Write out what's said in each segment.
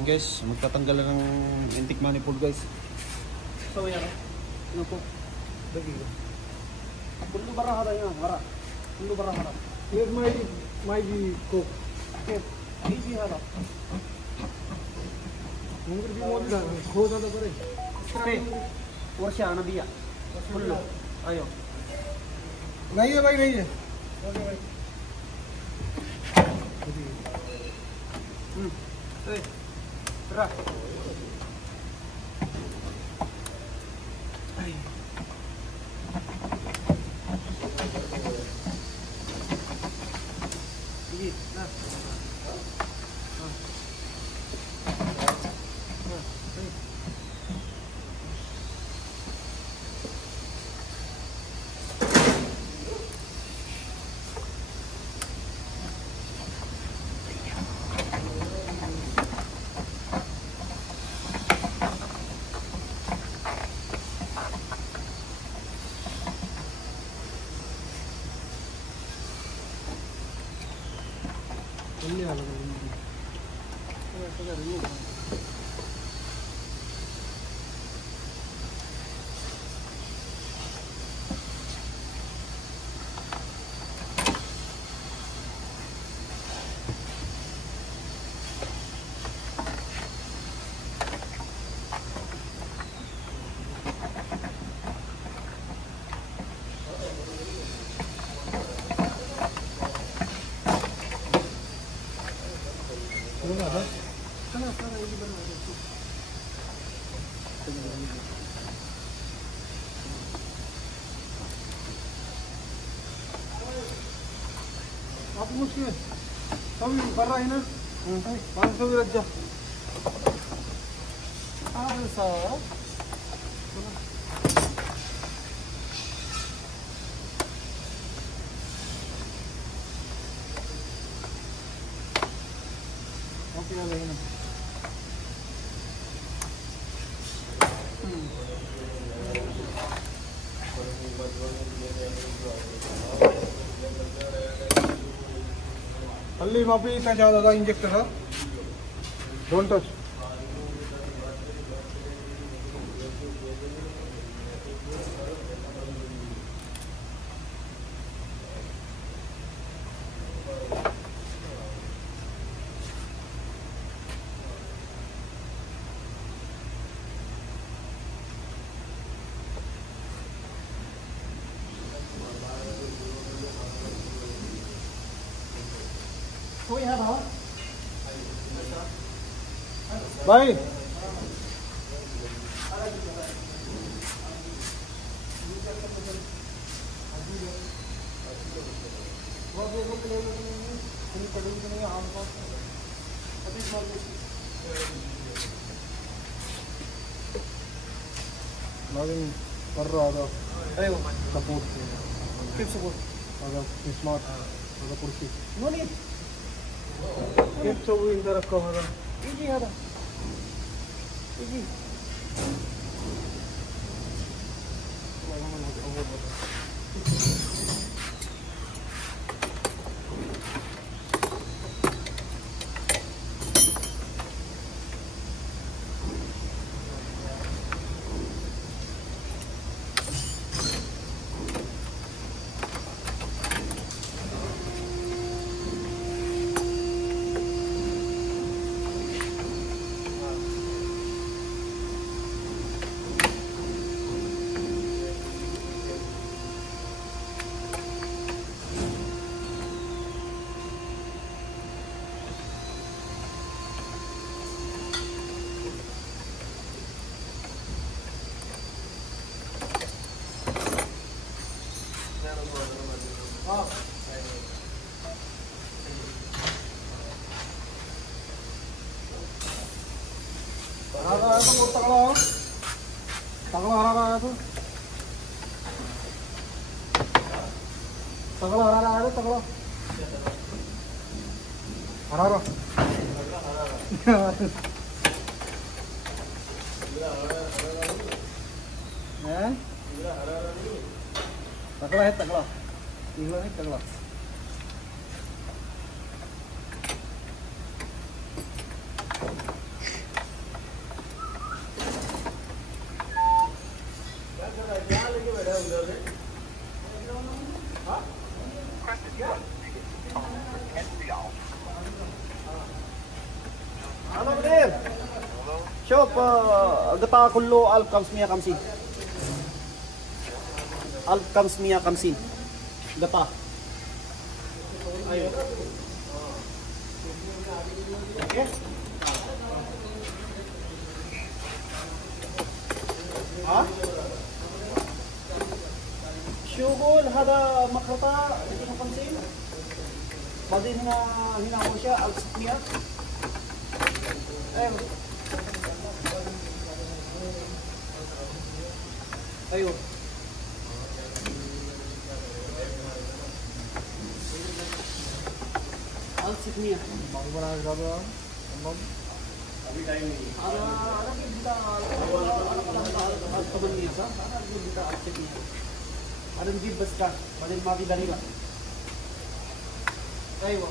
Yan guys, magtatanggal na ng intake manifold guys. So yan. Ano po? Bagi. Kullu barra hada yan, barra. Kullu barra hada. Here might be cook. Okay. Easy hada. Mungkin भी मोदी था, खो था तो करे. पे वर्ष आना दिया. कुल्लू. आयो. नहीं है भाई नहीं है. ओके भाई. Hey. Berat. Ini, nah. Ini ala ini. Ada? Sana ini benar. Apa muskil? Kami barra ini. Bangsa raja. Apa sah? Oke lah ini. Ali मापी इतना ज़्यादा था इंजेक्टर था. Don't touch. कोई है भाव भाई लॉगिंग कर रहा था. अरे सपोर्ट किस सपोर्ट अगर स्मार्ट अगर कुर्सी नो नहीं ये सब इधर रखा हुआ है. इजी है ना इजी. हरा है तो बहुत तगड़ा हो. तगड़ा हरा है तो तगड़ा हरा है तो तगड़ा हरा है. तगड़ा है तगड़ा. इगला है तगड़ा. شوف قطع كله 1550. 1550 قطع. ايوه اوكي. ها شغل هذا مخرطة 250. بعدين هنا وشاء 1600. ايوه ايوه الستمية. أنا بيبدأ 800 صح؟ أنا بيبدأ 600. أنا نجيب بس كان بعدين ما في ضريبة. أيوة.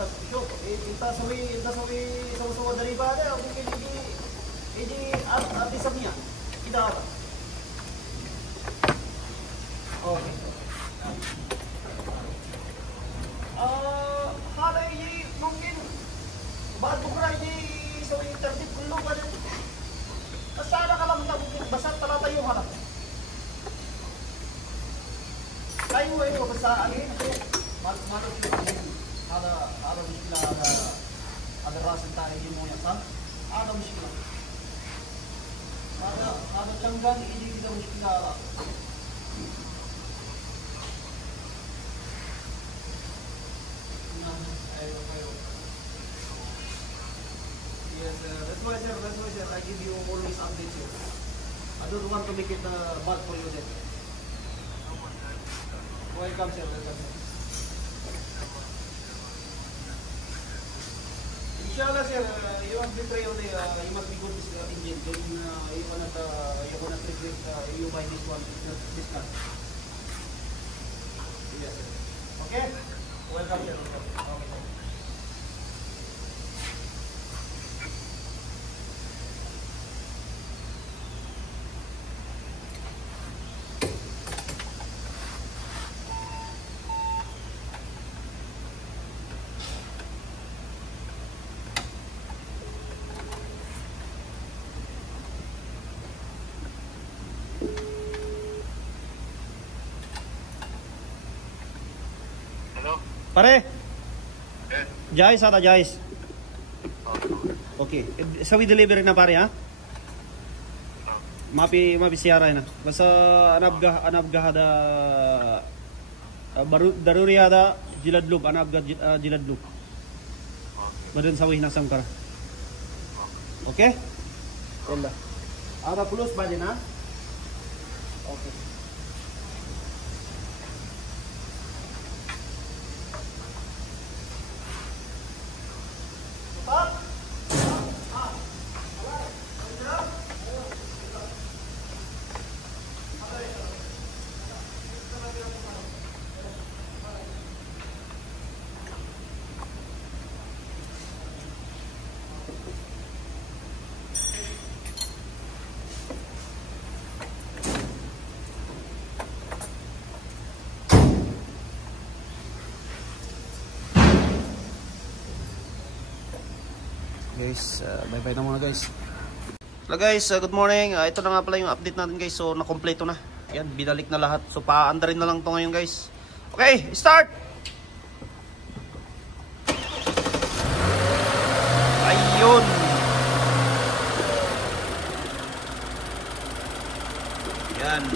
بس شوف أنت سوي ضريبة هذا ممكن يجي 900 كده هذا. أوكي. هذا يجي ممكن بعد بكره يجي يسوي الترتيب كله بعدين بس هذا كلام ممكن بس 3 يوم هذا. ايوه بس ما هذا مشكله. هذا الراس بتاع يجي مويه صح؟ هذا مشكله. هذا شنغال يجي كده مشكله هذا. Yes, that's why sir, I give you always updates here. I don't want to make it bad for you then. Welcome sir, welcome sir. Inshallah sir, you must be pray only, you must be good this engine. Then you cannot regret you buy this one, this car. Yes sir. Okay? Welcome sir, welcome. Okay sir. Pare, Jais ada Jais. Okay, sawi delivery na pare ha. Mapi siara na. Basta anabga hada daruri hada jiladlub anabga jiladlub. Badan sawi na sangkara. Okay? Yalla. Ada plus baje na. Okay. Guys, bye-bye na muna guys. Hello guys, good morning. Ito na nga pala yung update natin guys. So, nakompleto na. Yan, binalik na lahat. So, paandarin na lang to ngayon guys. Okay, start! Ayun! Yan.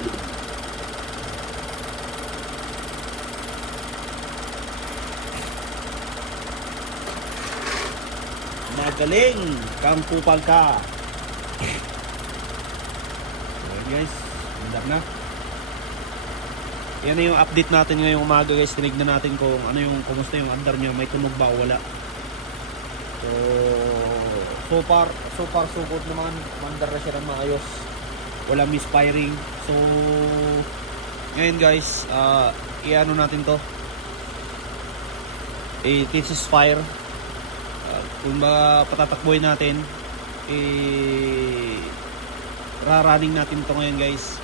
Magaling, kampo palka. So guys, mandar na. Yan na yung update natin ngayong umaga guys. Tinignan natin kung ano yung kumusta yung andar niya, may tunog ba o wala. So far support naman, mandar na siya ng maayos. Wala misfiring. So ngayon guys, i-ano natin to. This is fire. Kung ba patatakbuhin natin, rarunning natin ito ngayon guys.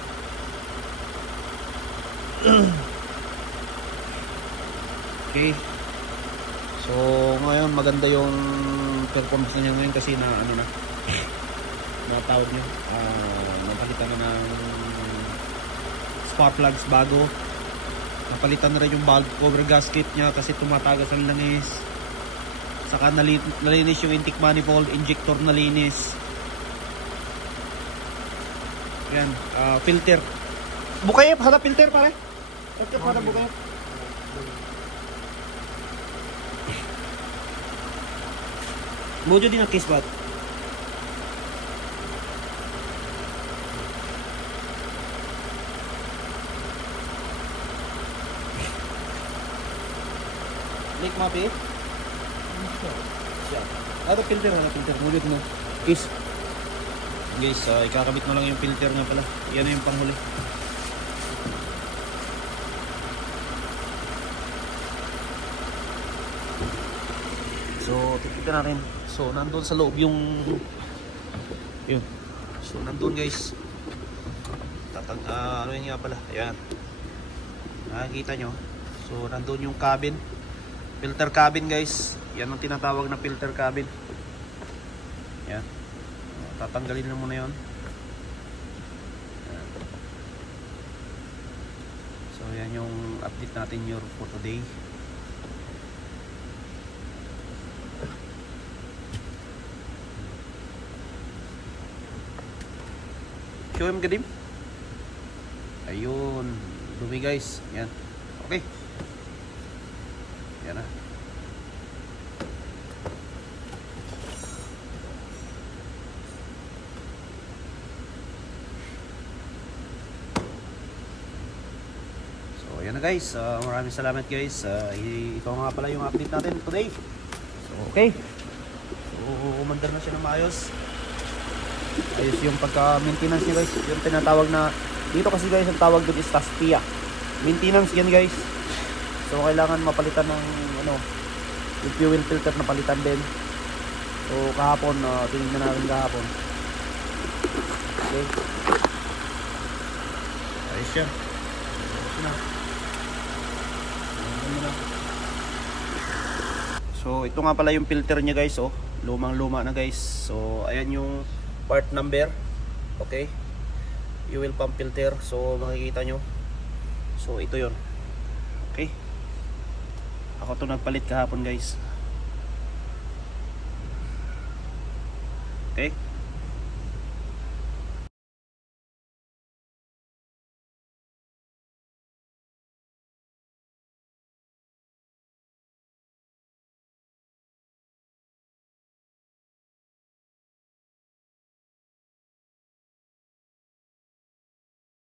Okay, so ngayon maganda yung performance na niya ngayon kasi na ano na tawag nyo, napalitan na ng spark plugs bago, napalitan na rin yung valve cover gasket nya kasi tumatagas ang langis, saka nalinis yung intake manifold, injector nalinis, yan, filter bukayep, hala filter pare, filter para bukayep. Mojo din ang case bat. Like mapi? Siya. Ano filter na filter? Mojo din ang case. Guys, ikakabit mo lang yung filter nga pala. Yan na yung panghuli. So, titignan natin. So, nandun sa loob yung yun. So, nandun guys. Ano yun nga pala. Ayan. Nakikita nyo. So, nandun yung cabin. Filter cabin guys. Yan ang tinatawag na filter cabin. Ayan. Tatanggalin na muna yun. Ayan. So, yan yung update natin for today. Show him gadim. Ayun, dumi guys. Yan. Okay. Yan na. So, yan na guys. Maraming salamat guys. Ito nga pala yung update natin today. So, okay. So, umandar na siya ng maayos. Ayos yung pagka-maintenance niya guys. Yung tinatawag na, dito kasi guys ang tawag doon is TASPIA. Maintenance yan guys. So kailangan mapalitan ng ano, yung fuel filter na palitan din. So kahapon, tinignan natin kahapon. Okay. Ayos yan. So ito nga pala yung filter niya guys. Oh, lumang luma na guys. So ayan yung part number. Okay, fuel pump filter. So makikita nyo. So ito yon. Okay, ako to nagpalit kahapon guys. Okay.